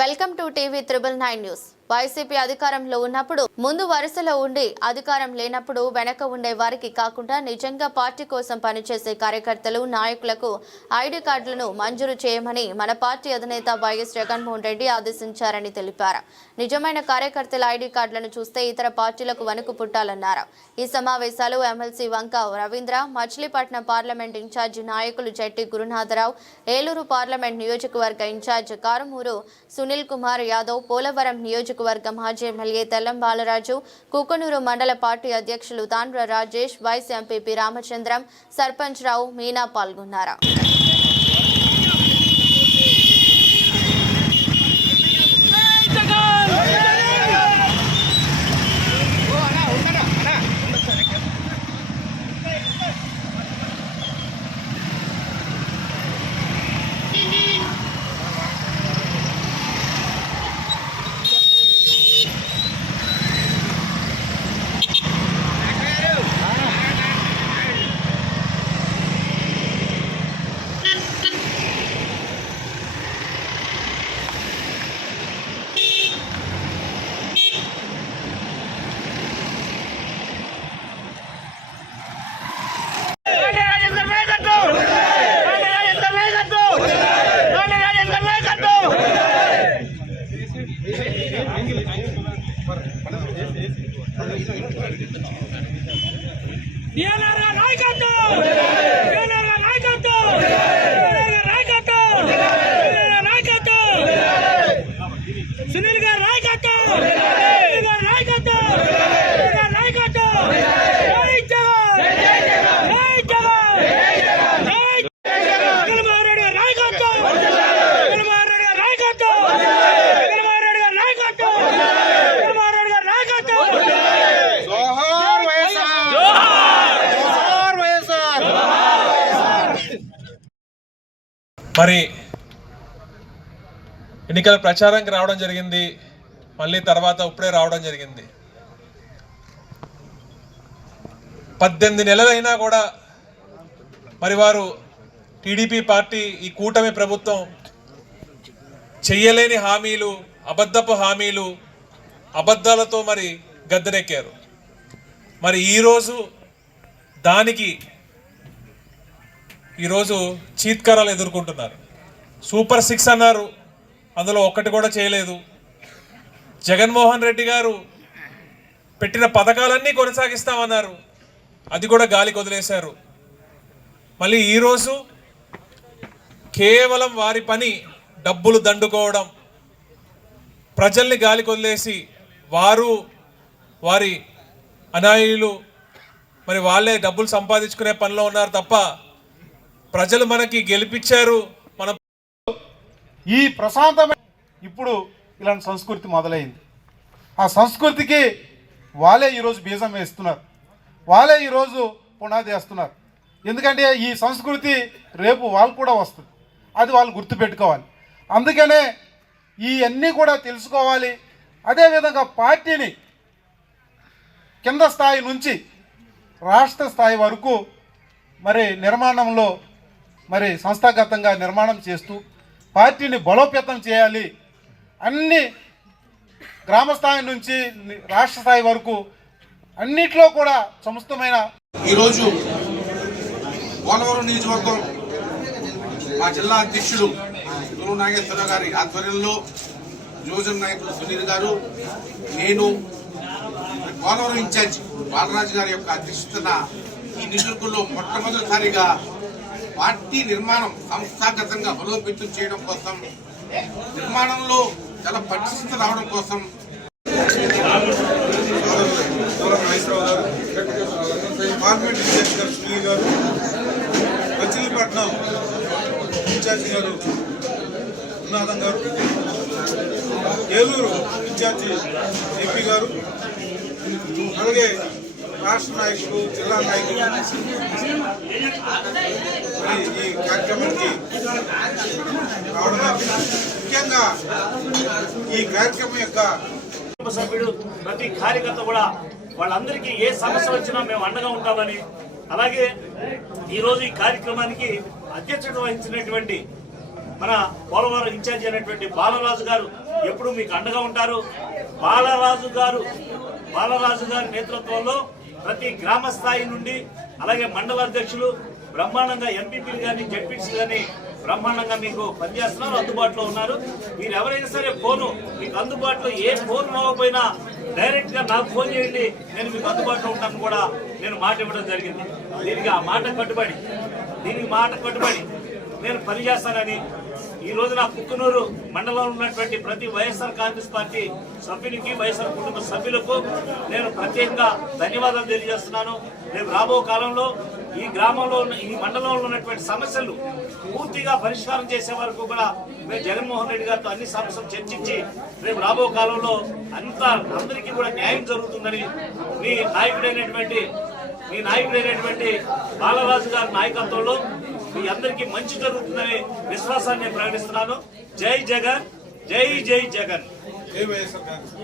Welcome to TV 999 news. YCP అధికారంలో ఉన్నప్పుడు ముందు వరుసలో ఉండి అధికారం లేనప్పుడు వెనక ఉండే వారికి కాకుండా నిజంగా పార్టీ కోసం పనిచేసే కార్యకర్తలు నాయకులకు ఐడి కార్డులను మంజూరు చేయమని మన పార్టీ అధినేత వైఎస్ జగన్మోహన్ రెడ్డి ఆదేశించారని తెలిపారు. నిజమైన కార్యకర్తల ఐడి కార్డులను చూస్తే ఇతర పార్టీలకు వణుకు పుట్టాలన్నారు. ఈ సమావేశాలు ఎమ్మెల్సీ వంక రవీంద్ర, మచిలీపట్నం పార్లమెంట్ ఇన్ఛార్జి నాయకులు జట్టి గురునాథరావు, ఏలూరు పార్లమెంట్ నియోజకవర్గ ఇన్ఛార్జ్ కారుమూరు సునీల్ కుమార్ యాదవ్, పోలవరం నియోజకవర్గ మాజీ ఎమ్మెల్యే తెల్లం బాలరాజు, కుకునూరు మండల పార్టీ అధ్యక్షులు తాండ్ర రాజేష్, వైస్ ఎంపీపీ రామచంద్రం, సర్పంచ్ రావు, మీనా పాల్గొన్నారు. మరి ఎన్నికల ప్రచారానికి రావడం జరిగింది, మళ్ళీ తర్వాత ఇప్పుడే రావడం జరిగింది. 18 నెలలైనా కూడా మరి వారు టీడీపీ పార్టీ, ఈ కూటమి ప్రభుత్వం చెయ్యలేని హామీలు, అబద్ధపు హామీలు, అబద్ధాలతో మరి గద్దెనెక్కారు. మరి ఈరోజు దానికి ఈరోజు చీత్కారాలు ఎదుర్కొంటున్నారు. సూపర్ 6 అన్నారు, అందులో ఒక్కటి కూడా చేయలేదు. జగన్మోహన్ రెడ్డి గారు పెట్టిన పథకాలన్నీ కొనసాగిస్తామన్నారు, అది కూడా గాలికి వదిలేశారు. మళ్ళీ ఈరోజు కేవలం వారి పని డబ్బులు దండుకోవడం, ప్రజల్ని గాలికి వదిలేసి వారు వారి అనాయులు మరి వాళ్ళే డబ్బులు సంపాదించుకునే పనిలో ఉన్నారు తప్ప ప్రజలు మనకి గెలిపించారు. మన ఈ ప్రశాంతమైన ఇప్పుడు ఇలాంటి సంస్కృతి మొదలైంది. ఆ సంస్కృతికి వాళ్ళే ఈరోజు బీజం వేస్తున్నారు, వాళ్ళే ఈరోజు పునాది వేస్తున్నారు. ఎందుకంటే ఈ సంస్కృతి రేపు వాళ్ళు కూడా వస్తుంది, అది వాళ్ళు గుర్తుపెట్టుకోవాలి. అందుకనే ఇవన్నీ కూడా తెలుసుకోవాలి. అదేవిధంగా పార్టీని కింద స్థాయి నుంచి రాష్ట్ర స్థాయి వరకు మరి నిర్మాణంలో మరి సంస్థాగతంగా నిర్మాణం చేస్తూ పార్టీని బలోపేతం చేయాలి. అన్ని గ్రామ స్థాయి నుంచి రాష్ట్ర స్థాయి వరకు అన్నిట్లో కూడా సముచితమైన ఈరోజు పోలవరం నియోజకవర్గం మా జిల్లా అధ్యక్షుడు తులు నాగేశ్వరరావు గారి ఆధ్వర్యంలో యువజన నాయకుడు సునీల్ గారు, నేను పోలవరం ఇన్ఛార్జ్ బాలరాజు గారి యొక్క అధ్యక్షతన ఈ నియోజకవర్గంలో మొట్టమొదటిసారిగా పార్టీ నిర్మాణం సంస్థాగతంగా బలోపేతం చేయడం కోసం, నిర్మాణంలో చాలా పటిష్టత రావడం కోసం పార్లమెంట్ ఇన్ఛార్జి గారు సునీల్ గారు, మచిలీపట్నం ఇన్ఛార్జి గారు గురునాథం గారు, ఏలూరు ఇన్ఛార్జి ఎంపీ గారు, అలాగే రాష్ట్ర నాయకులు, జిల్లా నాయకులు ఈ కార్యక్రమానికి రావడం, ముఖ్యంగా ఈ కార్యక్రమం యొక్క సభ్యుడు ప్రతి కార్యకర్త కూడా వాళ్ళందరికీ ఏ సమస్య వచ్చినా మేము అండగా ఉంటామని, అలాగే ఈరోజు ఈ కార్యక్రమానికి అధ్యక్షత వహించినటువంటి మన పోలవరం ఇన్ఛార్జి అయినటువంటి బాలరాజు గారు ఎప్పుడు మీకు అండగా ఉంటారు. బాలరాజు గారి నేతృత్వంలో ప్రతి గ్రామ స్థాయి నుండి అలాగే మండల అధ్యక్షులు బ్రహ్మాండంగా ఎంపీపీలు కానీ జడ్పీసీ కానీ బ్రహ్మాండంగా మీకు పనిచేస్తున్నారు, అందుబాటులో ఉన్నారు. మీరు ఎవరైనా సరే ఫోను మీకు అందుబాటులో ఏ ఫోన్ అవ్వకపోయినా డైరెక్ట్ గా నాకు ఫోన్ చేయండి, నేను మీకు అందుబాటులో ఉంటాను కూడా నేను మాట ఇవ్వడం జరిగింది. దీనికి మాట కట్టుబడి నేను పనిచేస్తానని ఈ రోజు నా కుక్కునూరు మండలంలో ఉన్నటువంటి ప్రతి వైఎస్ఆర్ కాంగ్రెస్ పార్టీ సభ్యునికి, వైఎస్ఆర్ కుటుంబ సభ్యులకు నేను ప్రత్యేకంగా ధన్యవాదాలు తెలియజేస్తున్నాను. రేపు రాబో కాలంలో ఈ గ్రామంలో ఈ మండలంలో ఉన్నటువంటి సమస్యలు పూర్తిగా పరిష్కారం చేసే వరకు కూడా మేము జగన్మోహన్ రెడ్డి గారితో అన్ని సమస్యలు చర్చించి రేపు రాబో కాలంలో అందరికీ కూడా న్యాయం జరుగుతుందని మీ నాయకుడైనటువంటి బాలరాజు గారి నాయకత్వంలో మీ అందరికీ మంచి జరుగుతుందనే విశ్వాసాన్ని ప్రకటిస్తున్నాను. జై జగన్, జై జై జగన్. జై వైఎస్ఆర్ కాంగ్రెస్.